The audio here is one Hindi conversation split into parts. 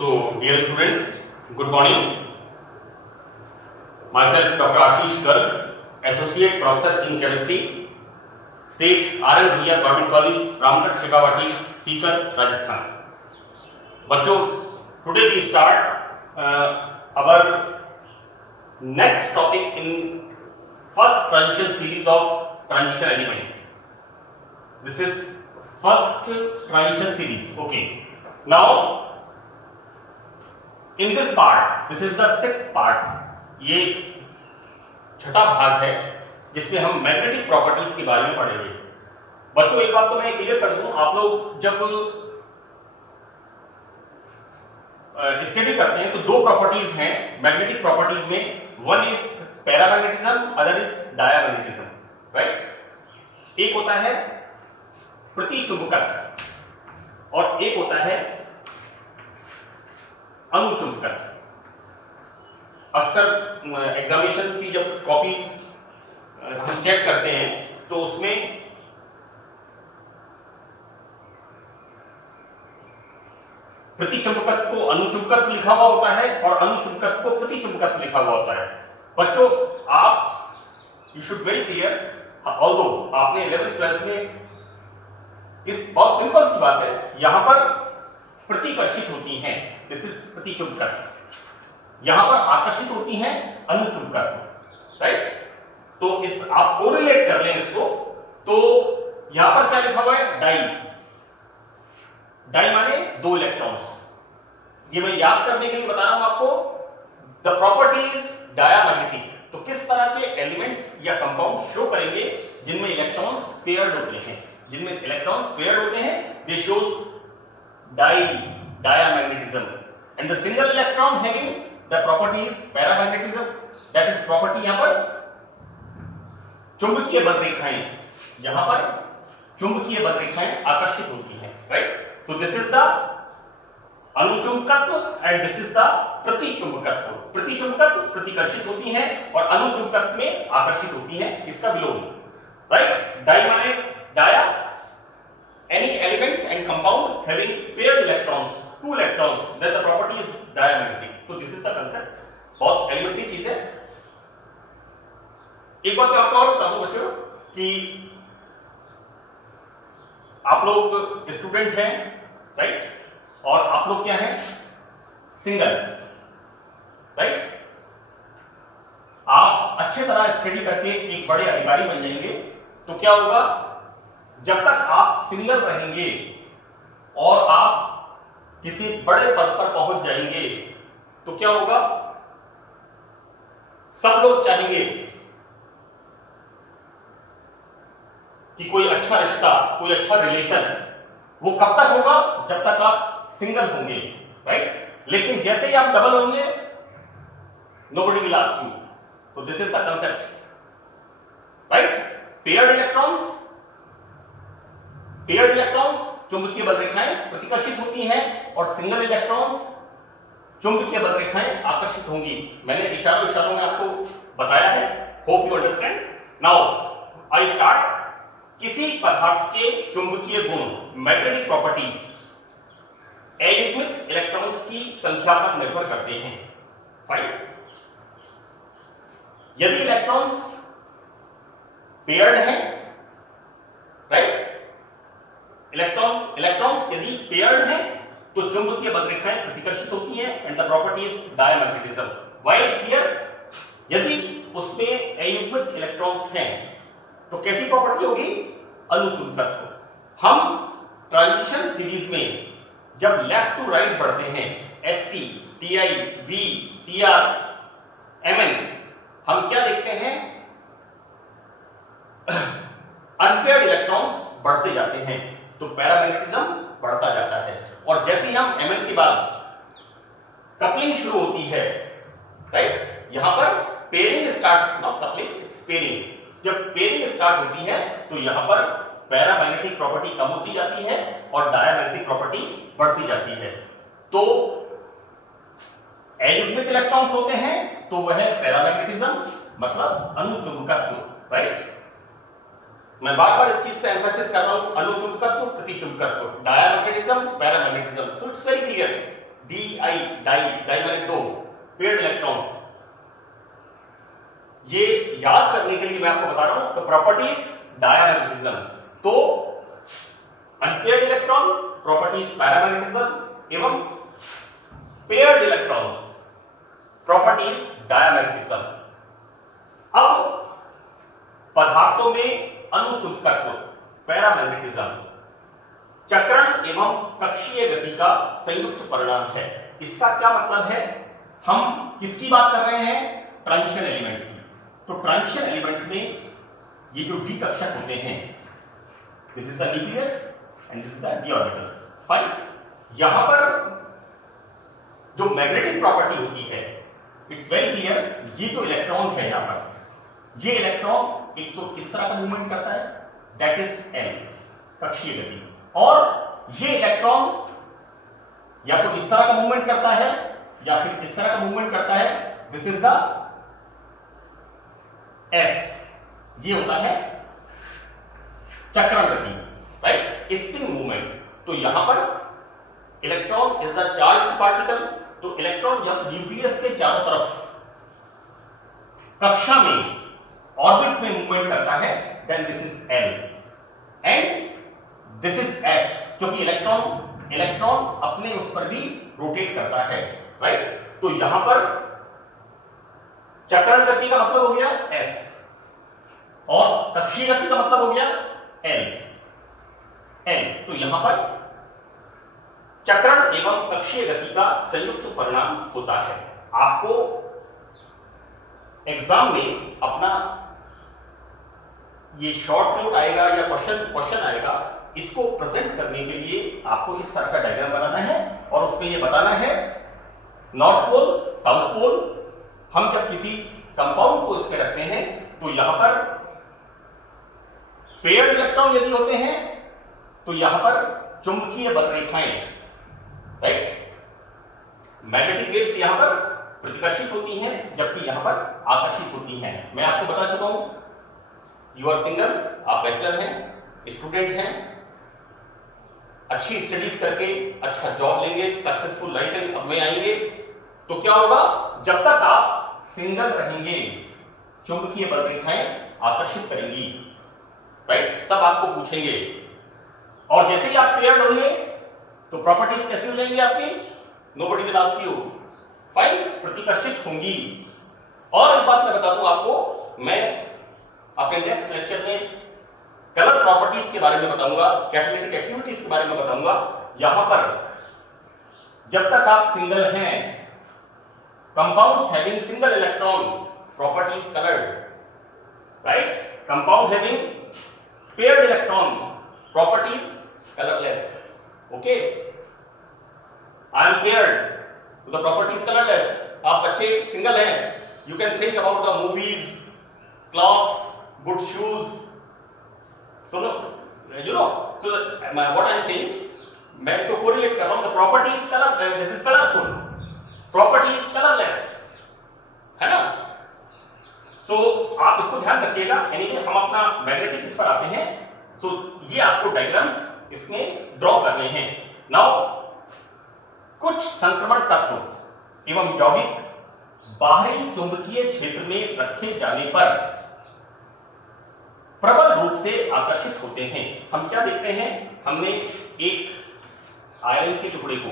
So, dear students, good morning. Myself, Dr. Ashish Garg, Associate Professor in Chemistry, SEET R.N. Bhuiya Government College, Ramgarh, Shekhawati, Sikar, Rajasthan. बच्चों, today we start our next topic in first transition series of transition elements. This is first transition series. Okay. Now, in this part, this is the sixth part. ये छठा भाग है जिसमें हम मैग्नेटिक प्रॉपर्टीज के बारे में पढ़ेंगे। बच्चों, एक बात तो मैं क्लियर कर दूं, आप लोग जब स्टडी करते हैं तो दो प्रॉपर्टीज हैं मैग्नेटिक प्रॉपर्टीज में, one is paramagnetism, other is diamagnetism, right. एक होता है प्रतिचुंबकत्व और एक होता है अनुचुंबकत्व। अक्सर एग्जामिनेशंस की जब कॉपी हम चेक करते हैं तो उसमें प्रतिचुंबकत्व को अनुचुंबकत्व लिखा हुआ होता है और अनुचुंबकत्व को प्रतिचुंबकत्व लिखा हुआ होता है। बच्चों, आप you should very clear, although आपने 11th 12th में इस बहुत सिंपल सी बात है, यहां पर प्रतिकर्षित होती हैं, दिस इज प्रतिचुंबकत्व, यहां पर आकर्षित होती हैं अनुचुंबकत्व, राइट। तो इस आप कोरिलेट कर लें इसको, तो यहां पर क्या लिखा हुआ है, डाई। डाई माने दो इलेक्ट्रॉन्स। ये मैं याद करने के लिए बता रहा हूं आपको, द प्रॉपर्टी इज डायामैग्नेटिक। तो किस तरह के एलिमेंट्स या कंपाउंड शो करेंगे जिनमें इलेक्ट्रॉन्स पेयर्ड होते हैं, जिनमें इलेक्ट्रॉन्स पेयर्ड होते हैं, दे show diamagnetism, and the single electron having the property is paramagnetism, that is property यहां पर चुंबकीय बल रेखाएं, यहां पर चुंबकीय बल रेखाएं आकर्षित होती हैं, राइट। तो दिस इज द अनुचुंबकत्व एंड दिस इज द प्रतिचुंबकत्व। प्रतिचुंबकत्व प्रतिकर्षित होती हैं और अनुचुंबकत्व में आकर्षित होती हैं, इसका विलोम, राइट। डाई माने dia, any element and compound having paired electrons, two electrons, then the property is diamagnetic. So this is the concept, बहुत एलिमेंट्री चीज है। एक बात मैं आपको और बता दूं बच्चों कि आप लोग स्टूडेंट हैं, राइट, और आप लोग क्या हैं, सिंगल, राइट। आप अच्छे तरह स्टडी करके एक बड़े अधिकारी बन जाएंगे तो क्या होगा, जब तक आप सिंगल रहेंगे और आप किसी बड़े पद पर पहुंच जाएंगे तो क्या होगा, सब लोग चाहेंगे कि कोई अच्छा रिश्ता, कोई अच्छा रिलेशन, वो कब तक होगा, जब तक आप सिंगल होंगे, राइट। लेकिन जैसे ही आप डबल होंगे, नोबडी विल आस्क यू। तो this is the concept, right. Paired electrons, paired electrons चुंबकीय बल रेखाएं प्रतिकर्षित होती हैं और सिंगल इलेक्ट्रॉन्स चुंबकीय बल रेखाएं आकर्षित होंगी। मैंने इशारों में आपको बताया है, hope you understand. Now I start. किसी पदार्थ के चुंबकीय गुण मैग्नेटिक प्रॉपर्टीज अयुग्मित इलेक्ट्रॉन्स की संख्या पर निर्भर करते हैं। फाइन, यदि इलेक्ट्रॉन्स पेयर्ड हैं, राइट, इलेक्ट्रॉन्स यदि पेयर्ड हैं तो चुंबकीय बल रेखाएं प्रतिकर्षित होती हैं and the property is diamagnetism. While here यदि उसमें अयुग्मित इलेक्ट्रॉन्स हैं तो कैसी प्रॉपर्टी होगी, अनुचुंबकत्व। हम ट्रांजिशन सीरीज में जब लेफ्ट टू राइट बढ़ते हैं, SC, TI, V, CR, MN, हम क्या देखते हैं, अनपेयर्ड इलेक्ट्रॉन्स बढ़ते जाते हैं, तो पैरामैग्नेटिज्म बढ़ता जाता है। और जैसे ही हम Mn के बाद कपलिंग शुरू होती है, राइट, यहां पर pairing start, not coupling, it's pairing. जब पेयरिंग स्टार्ट होती है तो यहां पर पैरामैग्नेटिक प्रॉपर्टी कम होती जाती है और डायमैग्नेटिक प्रॉपर्टी बढ़ती जाती है। तो अयुग्मित इलेक्ट्रॉन्स होते हैं तो वह पैरामैग्नेटिज्म मतलब अनुचुंबकत्व, राइट। मैं बार बार इस चीज पे एम्फेसिस कर रहा हूं, अनुचुंबकत्व प्रतिचुंबकत्व, डायमैग्नेटिज्म पैरामैग्नेटिज्म, तो it's very clear. DI di माने दो, पेयर्ड इलेक्ट्रॉन्स। ये याद करने के लिए मैं आपको बता रहा हूं तो प्रॉपर्टीज डायमैग्नेटिज्म, तो अनपेयर्ड इलेक्ट्रॉन प्रॉपर्टीज पैरामैग्नेटिज्म एवं पेयर्ड इलेक्ट्रॉन्स प्रॉपर्टीज डायमैग्नेटिज्म। अब पदार्थों में अनुचुंबकत्व पैरामैग्नेटिज्म चक्रण एवं कक्षीय गति का संयुक्त परिणाम है। इसका क्या मतलब है? हम किसकी बात कर रहे हैं? ट्रांजिशन एलिमेंट्स की। तो ट्रांजिशन एलिमेंट्स में ये जो डी कक्षक होते हैं, this is the nucleus and this is the D orbitals. Fine, यहां पर जो मैग्नेटिक प्रॉपर्टी होती है, इट्स वेरी क्लियर, ये जो इलेक्ट्रॉन है यहां पर, ये इलेक्ट्रॉन एक तो इस तरह का मूवमेंट करता है, दैट इज एल कक्षीय गति, और ये इलेक्ट्रॉन या तो इस तरह का मूवमेंट करता है या फिर इस तरह का मूवमेंट करता है, दिस इज द एस, ये होता है चक्रण गति, राइट, स्पिन मूवमेंट। तो यहां पर electron is the charged particle, तो इलेक्ट्रॉन जब न्यूक्लियस के चारों तरफ कक्षा में ऑर्बिट में मूवमेंट करता है, then this is L and this is S, क्योंकि इलेक्ट्रॉन अपने उस पर भी रोटेट करता है, राइट। तो यहां पर चक्रण गति का मतलब हो गया एस और कक्षीय गति का मतलब हो गया एल। तो यहां पर चक्रण एवं कक्षीय गति का संयुक्त परिणाम होता है। आपको एग्जाम में अपना ये शॉर्ट नोट आएगा या क्वेश्चन आएगा, इसको प्रेजेंट करने के लिए आपको इस तरह का डायग्राम बनाना है और उसमें ये बताना है नॉर्थ पोल साउथ पोल। हम जब किसी कंपाउंड को इसके रखते हैं तो यहां पर पेयर्ड इलेक्ट्रॉन यदि होते हैं तो यहां पर चुंबकीय बल रेखाएं, राइट, मैग्नेटिक वेव्स यहां पर प्रतिकर्षित होती हैं जबकि यहां पर आकर्षित होती हैं। मैं आपको बता चुका हूं, यू आर सिंगल, आप बैचलर हैं, स्टूडेंट हैं, अच्छी स्टडीज करके अच्छा जॉब लेंगे, सक्सेसफुल लाइफ में आएंगे, तो क्या होगा? जब तक आप सिंगल रहेंगे चुंबकीय बल रेखाएं आकर्षित करेंगी, राइट, सब आपको पूछेंगे। और जैसे ही आप पेयर्ड होंगे तो प्रॉपर्टीज कैसी हो जाएंगी आपकी? Nobody will ask you, fine, प्रतिकर्षित होंगी। और एक बात मैं बता दूं आपको, मैं अपने नेक्स्ट लेक्चर में कलर प्रॉपर्टीज के बारे में बताऊंगा, कैटालिटिक एक्टिविटीज के बारे में बताऊंगा। यहां पर जब तक आप सिंगल हैं, compounds having single electron properties coloured, right, compound having paired electron properties colourless. Okay, I am paired तो द प्रॉपर्टीज कलरलेस। आप बच्चे सिंगल हैं, you can think about the movies, clocks, good shoes, so no, you know, so what I am saying, मैं इसको correlate कर रहा हूँ, the property is color, this is colorful, property is colorless, है ना? तो आप इसको ध्यान रखिएगा। anyway, हम अपना मैग्नेटिक इस पर आते हैं, तो ये आपको डायग्राम्स इसमें ड्रॉ करने हैं। नाउ कुछ संक्रमण तत्व एवं यौगिक बाहरी चुंबकीय क्षेत्र में रखे जाने पर प्रबल रूप से आकर्षित होते हैं। हम क्या देखते हैं? हमने एक आयरन के टुकड़े को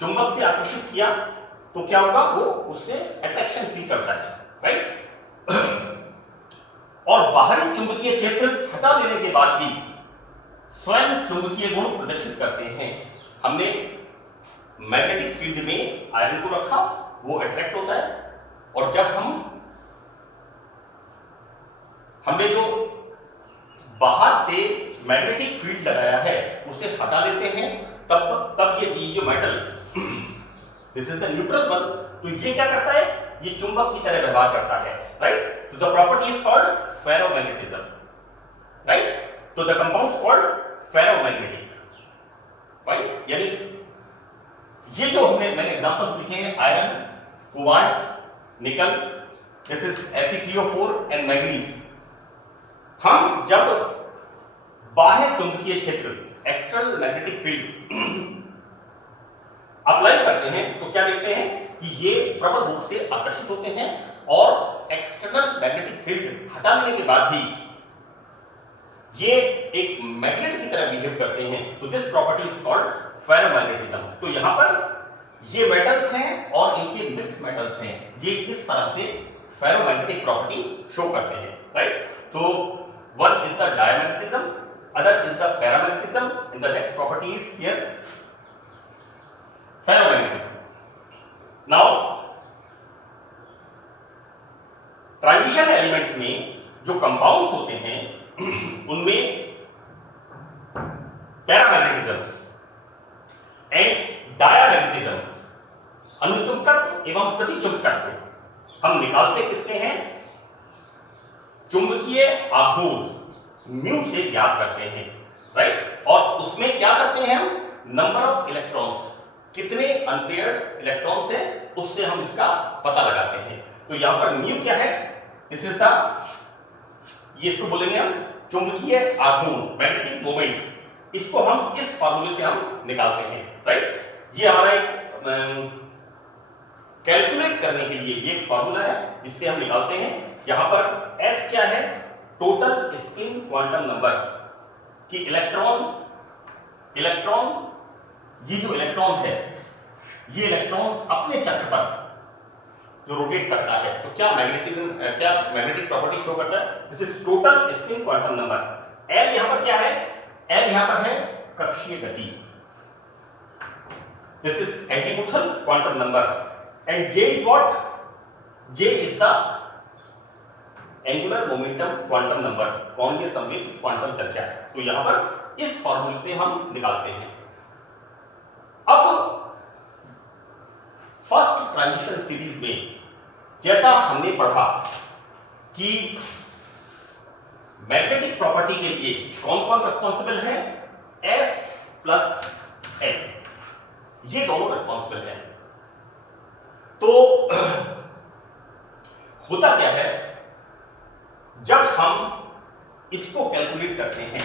चुंबक से आकर्षित किया तो क्या होगा? वो उससे अट्रैक्शन फील करता है, राइट। और बाहरी चुंबकीय क्षेत्र हटा देने के बाद भी स्वयं चुंबकीय गुण प्रदर्शित करते हैं। हमने मैग्नेटिक फील्ड में आयरन को रखा, वो अट्रैक्ट होता है, और जब हमने जो बाहर से मैग्नेटिक फील्ड लगाया है उसे हटा देते हैं, तब ये जो metal, this is the neutral बल, तो ये क्या करता है? ये चुंबक की तरह व्यवहार करता है, राइट। तो the property is called ferromagnetism, right. तो the compound is called ferromagnetic, right. यानी ये जो मैंने एग्जांपल्स लिखे हैं, iron, cobalt, nickel, this is Fe3O4 and manganese. हम जब बाह्य चुंबकीय क्षेत्र, एक्सटर्नल मैग्नेटिक फील्ड अप्लाई करते हैं तो क्या देखते हैं कि ये प्रबल रूप से आकर्षित होते हैं और एक्सटर्नल मैग्नेटिक फील्ड हटा लेने के बाद भी ये एक मैग्नेट की तरह बिहेव करते हैं। तो this property is called ferromagnetism. तो यहां पर ये मेटल्स हैं और इनके मिक्स मेटल्स हैं, ये इस तरह से फेरोमैग्नेटिक प्रॉपर्टी शो करते हैं, राइट। तो one is the diamagnetism, other is the paramagnetism, and the next property is here ferromagnetism. Now transition elements में जो कंपाउंड्स होते हैं उनमें पैरामैग्नेटिज्म एंड डायामैग्नेटिज्म, अनुचुंबकत्व एवं प्रतिचुंबकत्व हम निकालते किससे हैं? चुंबकीय आघूर्ण म्यू से ज्ञात करते हैं, राइट। और उसमें क्या करते हैं हम? नंबर ऑफ इलेक्ट्रॉन्स, कितने अनपेयर्ड इलेक्ट्रॉन्स हैं उससे हम इसका पता लगाते हैं। तो यहां पर म्यू क्या है? दिस इज द, ये इसको बोलेंगे हम चुंबकीय आघूर्ण, मैग्नेटिक मोमेंट। इसको हम इस फार्मूले से हम निकालते हैं, राइट। ये हमारा एक कैलकुलेट करने के लिए ये एक फार्मूला है जिससे हम निकालते हैं। यहां पर S क्या है? टोटल स्पिन क्वांटम नंबर कि इलेक्ट्रॉन ये जो इलेक्ट्रॉन है, ये इलेक्ट्रॉन अपने चक्र पर जो रोटेट करता है तो क्या मैग्नेटिक प्रॉपर्टी शो करता है? This is total spin quantum number. L यहां पर क्या है? L यहां पर है कक्षीय गति, this is azimuthal quantum number. And J is what? J is the angular momentum quantum number, कोणीय संवेग क्वांटम संख्या। तो यहां पर इस फार्मूले से हम निकालते हैं। अब फर्स्ट ट्रांजिशन सीरीज में जैसा हमने पढ़ा कि मैग्नेटिक प्रॉपर्टी के लिए कौन कौन रिस्पॉन्सिबल है? S प्लस N, ये दोनों रिस्पॉन्सिबल हैं। तो होता क्या है, जब हम इसको कैलकुलेट करते हैं,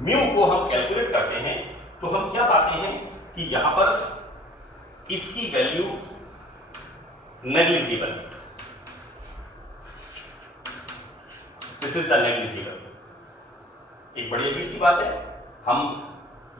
म्यू को हम कैलकुलेट करते हैं, तो हम क्या पाते हैं कि यहां पर इसकी value negligible, this is the negligible. एक बड़ी अजीब सी बात है, हम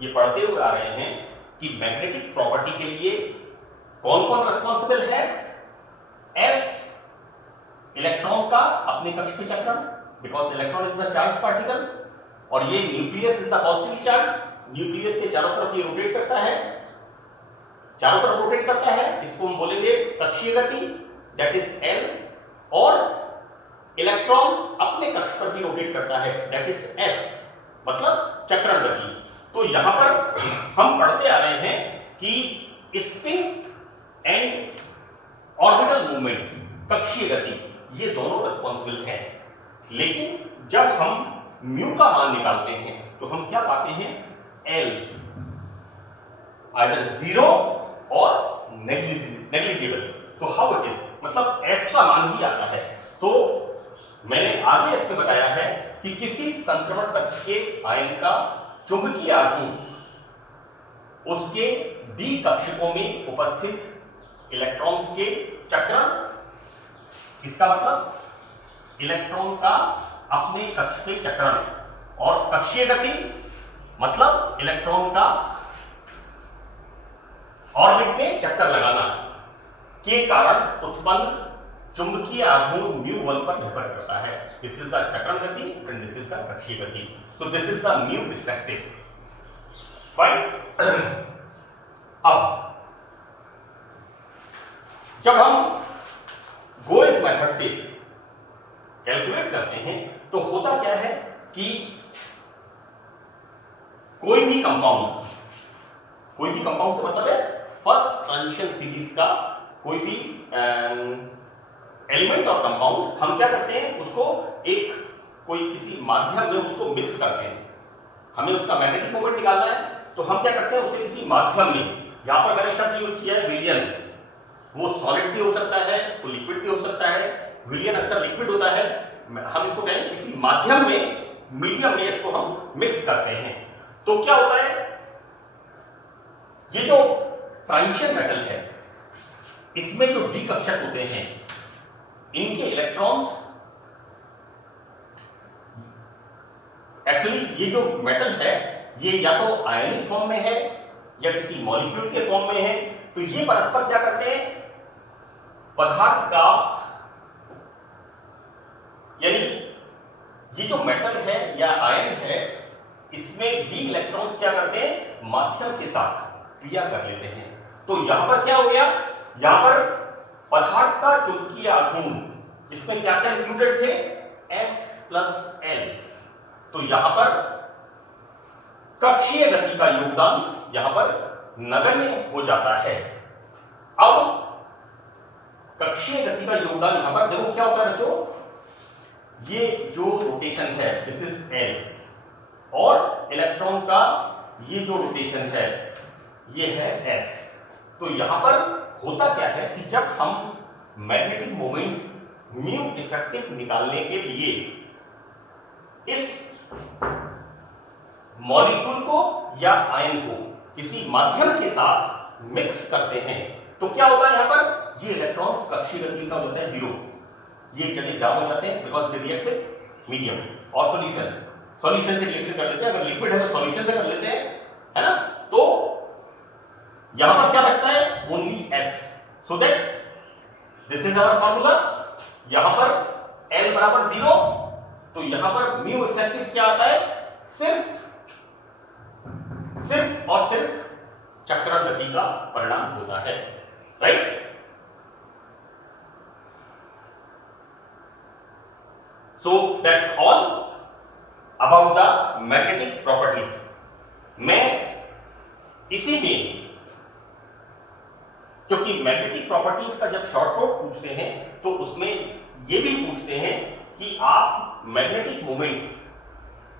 ये पढ़ते हुए आ रहे हैं कि मैग्नेटिक प्रॉपर्टी के लिए कौन कौन रिस्पॉन्सिबल है? S इलेक्ट्रॉन का अपने कक्ष पे चक्रण, because electron is the charge particle, और ये nucleus is the positive charge, nucleus के चारों तरफ ये रोटेट करता है, चारों तरफ रोटेट करता है, इसको हम बोलेंगे कक्षीय गति, दैट इज L। और इलेक्ट्रॉन अपने कक्ष पर भी रोटेट करता है, दैट इज S, मतलब चक्रण गति। तो यहां पर हम पढ़ते आ रहे हैं कि स्पिन एंड ऑर्बिटल मूवमेंट, कक्षीय गति, ये दोनों रिस्पॉन्सिबल हैं। लेकिन जब हम म्यू का मान निकालते हैं तो हम क्या पाते हैं? L आइदर 0 और नेग्लिजिबल। तो हाउ इट इज, मतलब S का मान ही आता है। तो मैंने आगे इसमें बताया है कि किसी संक्रमण तत्व के आयन का चुंबकीय आघूर्ण उसके D कक्षकों में उपस्थित इलेक्ट्रॉन्स के चक्रण, इसका मतलब इलेक्ट्रॉन का अपने कक्ष पे चक्रण, और कक्षीय गति मतलब इलेक्ट्रॉन का ऑर्बिट में चक्कर लगाना के कारण उत्पन्न चुंबकीय आघूर्ण μ1 पर निर्भर करता है। दिस इज द चक्रण गति एंड दिस इज द कक्षीय गति। तो this is the mu effective, fine. अब जब हम गोएज मेथड से कैलकुलेट करते हैं तो होता क्या है कि कोई भी कंपाउंड से मतलब है फर्स्ट ट्रांजिशन सीरीज का कोई भी एलिमेंट और कंपाउंड, हम क्या करते हैं उसको एक कोई किसी माध्यम में उसको मिक्स करते हैं। हमें उसका मैग्नेटिक मोमेंट निकालना है तो हम क्या करते हैं उसे किसी माध्यम में, यहां पर मैंने शब्द यूज किया है विलियन, वो सॉलिड भी हो सकता है, वो लिक्विड भी हो सकता है, विलियन अक्सर लिक्विड होता है, हम इसको कहें किसी माध्यम में, मीडियम में इसको हम मिक्स करते हैं। तो क्या होता है, ये जो ट्रांजिशन मेटल है, इसमें जो डी कक्षक होते हैं इनके इलेक्ट्रॉन्स, एक्चुअली ये जो मेटल है ये या तो आयनिक फॉर्म में है या किसी मॉलिक्यूल के फॉर्म में है, तो ये परस्पर क्या करते हैं, पदार्थ का, यानी ये जो मेटल है या आयन है इसमें डी इलेक्ट्रॉन्स क्या करते हैं, माध्यम के साथ क्रिया कर लेते हैं। तो यहां पर क्या हो गया, यहां पर पदार्थ का चुंबकीय आघूर्ण, इसमें क्या क्या इंक्लूडेड थे, S+L, तो यहां पर कक्षीय गति का योगदान यहां पर नगण्य हो जाता है। अब कक्षीय गति का योगदान यहां पर देखो क्या होता है बच्चों, ये जो रोटेशन है दिस इज L, और इलेक्ट्रॉन का ये जो रोटेशन है ये है S। तो यहां पर होता क्या है कि जब हम मैग्नेटिक मोमेंट म्यू इफेक्टिव निकालने के लिए इस मॉलिक्यूल को या आयन को किसी माध्यम के साथ मिक्स करते हैं तो क्या होता है, यहां पर ये इलेक्ट्रॉन्स कक्षीय गति का होता है 0, ये चले जाम हो जाते हैं because they react with medium और सॉल्यूशन से रिएक्शन कर लेते हैं, अगर लिक्विड है तो सॉल्यूशन से कर लेते हैं, है ना। तो यहां पर क्या बचता है, only S, so that this is our formula. यहां पर L बराबर 0, तो यहां पर म्यू इफेक्टिव क्या आता है, सिर्फ और सिर्फ चक्रण गति का परिणाम होता है, right. So that's all about the magnetic properties. मैं इसी में, क्योंकि मैग्नेटिक प्रॉपर्टीज का जब शॉर्ट नोट पूछते हैं तो उसमें ये भी पूछते हैं कि आप मैग्नेटिक मोमेंट,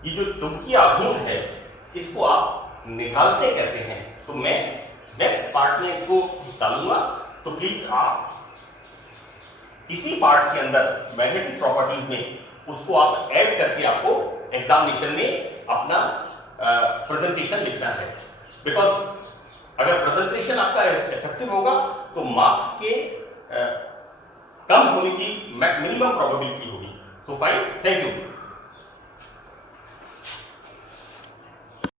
ये जो चुंबकीय आघूर्ण है इसको आप निकालते कैसे हैं, तो मैं नेक्स्ट पार्ट में इसको डालूंगा। तो प्लीज आप इसी पार्ट के अंदर मैग्नेटिक प्रॉपर्टीज में उसको आप ऐड करके आपको एग्जामिनेशन में अपना प्रेजेंटेशन लिखना है, बिकॉज अगर प्रेजेंटेशन आपका इफेक्टिव होगा तो मार्क्स के कम होने की मिनिमम प्रोबेबिलिटी होगी। So fine, thank you.